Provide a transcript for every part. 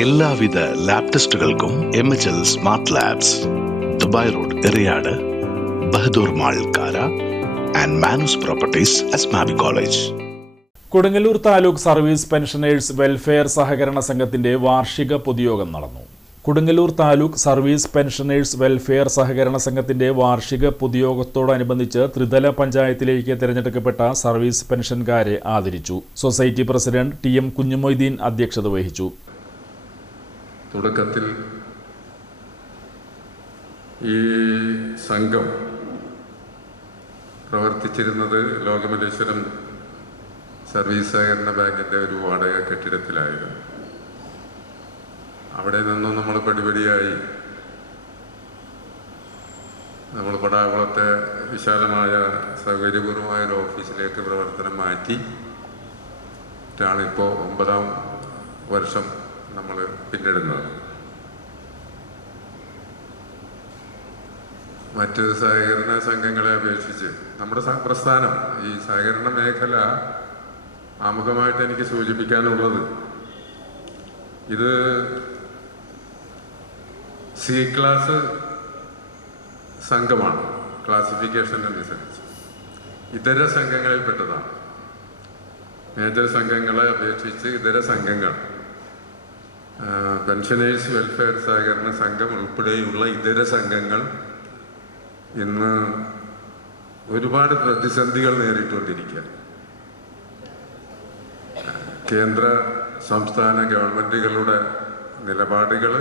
എല്ലാവിധ lab ടെസ്റ്റുകൾക്കും M H L smart labs Dubai road Eriyad Bahadur mall Kara and Manus properties Asmabi college Kodungallur taluk service pensioners welfare സഹകരണ സംഘത്തിന്റെ വാർഷിക പൊതുയോഗം നടന്നു. Kodungallur taluk service pensioners welfare സഹകരണ സംഘത്തിന്റെ വാർഷിക പൊതുയോഗത്തോടനുബന്ധിച്ച് ത്രിതല പഞ്ചായത്തിലേക്ക് തിരഞ്ഞെടുക്കപ്പെട്ട സർവീസ് പെൻഷൻകാരെ ആദരിച്ചു. Society president T M Kunjumoideen അധ്യക്ഷത വഹിച്ചു. തുടക്കത്തിൽ ഈ സംഘം പ്രവർത്തിച്ചിരുന്നത് ലോകമലേശ്വരം സർവീസ് സഹകരണ ബാങ്കിന്റെ ഒരു വാടക കെട്ടിടത്തിലായിരുന്നു. അവിടെ നിന്നും നമ്മൾ പടിപടിയായി നമ്മൾ പടാകുളത്തെ വിശാലമായ സൗകര്യപൂർവമായ ഒരു ഓഫീസിലേക്ക് പ്രവർത്തനം മാറ്റി. ാണിപ്പോൾ ഒമ്പതാം വർഷം നമ്മൾ പിന്നിടുന്നത്. മറ്റ് സഹകരണ സംഘങ്ങളെ അപേക്ഷിച്ച് നമ്മുടെ പ്രസ്ഥാനം ഈ സഹകരണ മേഖല ആമുഖമായിട്ട് എനിക്ക് സൂചിപ്പിക്കാനുള്ളത് ഇത് സി ക്ലാസ് സംഘമാണ് ക്ലാസിഫിക്കേഷൻ അനുസരിച്ച് ഇതര സംഘങ്ങളിൽപ്പെട്ടതാണ്. മേജർ സംഘങ്ങളെ അപേക്ഷിച്ച് ഇതര സംഘങ്ങൾ പെൻഷനേഴ്സ് വെൽഫെയർ സഹകരണ സംഘം ഉൾപ്പെടെയുള്ള ഇതര സംഘങ്ങൾ ഇന്ന് ഒരുപാട് പ്രതിസന്ധികൾ നേരിട്ടുകൊണ്ടിരിക്കുക. കേന്ദ്ര സംസ്ഥാന ഗവൺമെന്റുകളുടെ നിലപാടുകൾ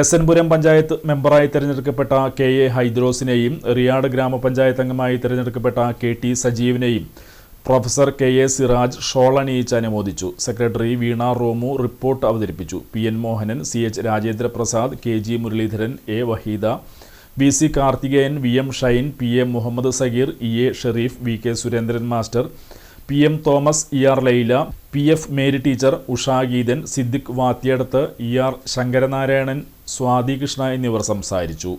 എസ് എൻ പുരം പഞ്ചായത്ത് മെമ്പറായി തിരഞ്ഞെടുക്കപ്പെട്ട കെ എ ഹൈദ്രോസിനെയും റിയാഡ് ഗ്രാമപഞ്ചായത്ത് അംഗമായി തിരഞ്ഞെടുക്കപ്പെട്ട കെ ടി സജീവിനെയും പ്രൊഫസർ കെ എ സിറാജ് അണിയിച്ച് അനുമോദിച്ചു. സെക്രട്ടറി വീണ റോമു റിപ്പോർട്ട് അവതരിപ്പിച്ചു. P N Mohanan C H Rajendra Prasad K G Muraleedharan A Waheeda B C Karthikeyan V M Shine P A Muhammad Sageer E A Sherif V K Surendran master P M Thomas E R Laila P F Mary teacher Usha Geethan Siddique Vathiyadath E R Sankaranarayanan Swathi Krishna എന്നിവർ സംസാരിച്ചു.